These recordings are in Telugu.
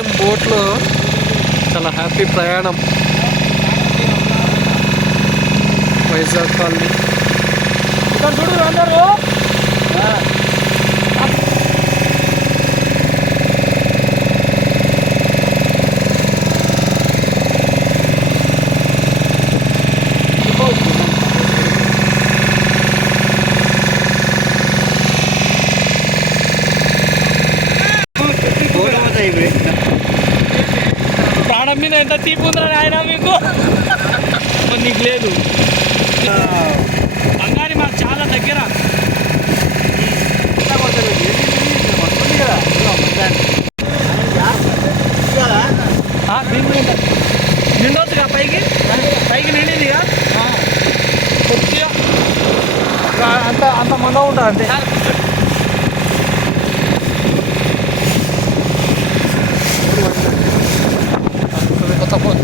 టైం బోట్లో చాలా హ్యాపీ ప్రయాణం. వైజాగ్ కాలనీ చూడు అందరూ. ప్రాణం మీద ఎంత తీపి ఉందా ఆయన మీకు? నీకు లేదు. బంగారి మాకు చాలా దగ్గర. నిండొచ్చుగా పైకి పైకి నిండిందిగా కొద్దిగా అంత మంద ఉంటుంది అంతే. కొత్త ఫోన్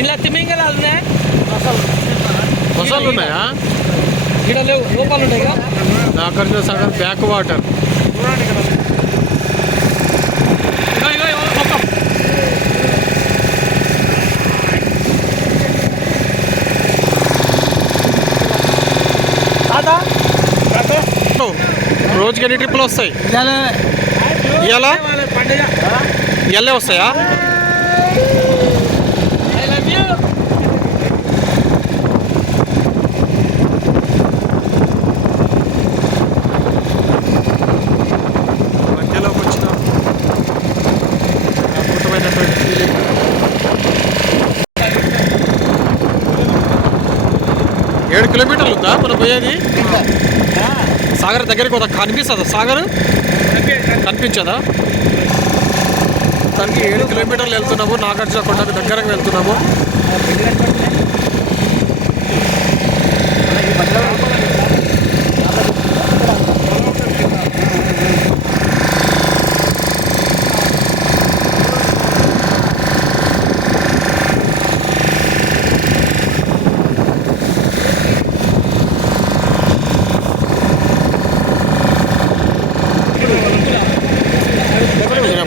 ఇలా తిమింగలాలు ఉన్నాయి. మొసళ్ళు ఉన్నాయా? ఇక్కడ లేవు, లోపాలు ఉంటాయి కదా. Nagarjuna Sagar back water. రోజుకి ఎన్ని ట్రిప్పులు వస్తాయి? ఇవాళ వస్తాయా? మధ్యలోకి వచ్చిన అద్భుతమైనటువంటి ఫీలింగ్. ఏడు కిలోమీటర్లు ఉందా మనం పోయేది? సాగర్ దగ్గరికి ఒక కనిపిస్తుందా? సాగర్ కనిపించదా? దానికి 7 కిలోమీటర్లు వెళ్తున్నాము. నాగార్జున కొండకు దగ్గరకు వెళ్తున్నాము.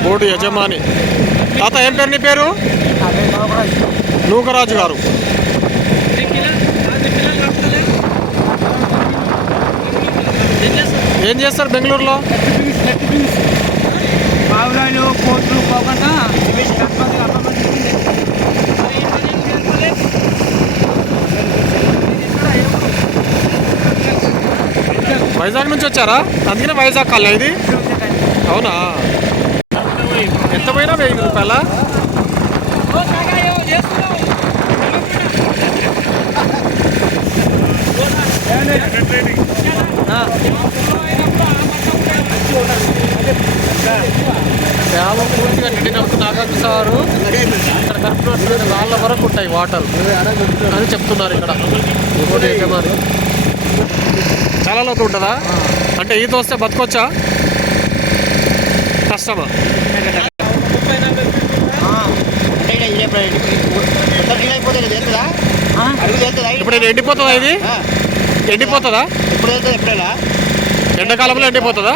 బోటు యజమాని తాత ఏం పేరు? నీ పేరు? నూకరాజు గారు. ఏం చేస్తారు బెంగళూరులో? వైజాగ్ నుంచి వచ్చారా? అందుకనే వైజాగ్ కాలనీ ఇది. అవునా? ఎంత పోయినా 1000 రూపాయలా? డ్యామ్ పూర్తిగా నిండినప్పుడు నాగార్జున సాగర్ ఇక్కడ కరెక్ట్ వాళ్ళ వరకు ఉంటాయి వాటర్ అని చెప్తున్నారు ఇక్కడ బోటు యజమాని. చాలా లోతు ఉంటుందా? అంటే ఈత వస్తే బతకొచ్చా? కష్టమా? ఇప్పుడు ఎండిపోతుందా? ఇది ఎండిపోతుందా? ఎండాకాలంలో ఎండిపోతుందా?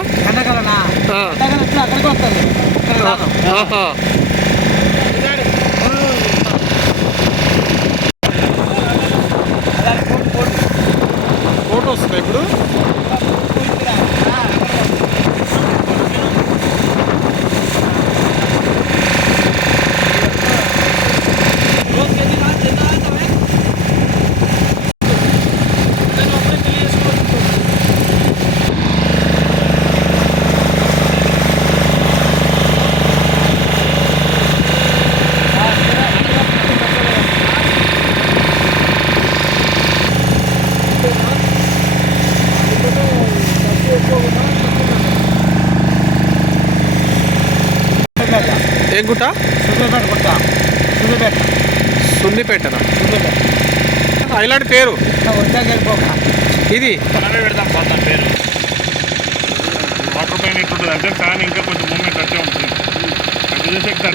ఫోటో వస్తుందా ఇప్పుడు? ఏం గుట్ట? సున్నిపేటనా? ఐలాండ్ పేరు ఇది. పేరు వాటర్ పైన ఎట్లుంటుంది అంటే కానీ ఇంకా కొంచెం మూమెంట్ అట్టే ఉంటుంది.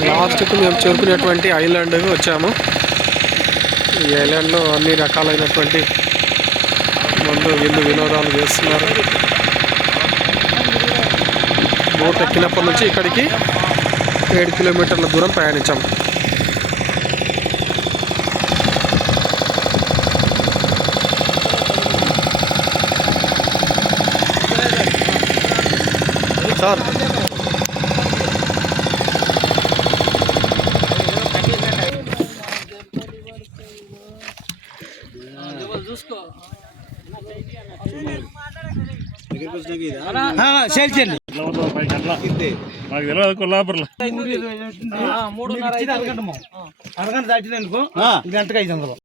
లాస్ట్కు మేము చేరుకునేటువంటి ఐలాండ్కి వచ్చాము. ఈ ఐలాండ్లో అన్ని రకాలైనటువంటి మందు విందు వినోదాలు చేస్తున్నారు. బోట్ ఎక్కినప్పటి నుంచి ఇక్కడికి 7 కిలోమీటర్ల దూరం ప్రయాణించాం. సార్ చూసుకో నాకు తెలియదు కొల్లాపురంలో 3:30 అరగంట దాటిందనుకో గంటకు 500.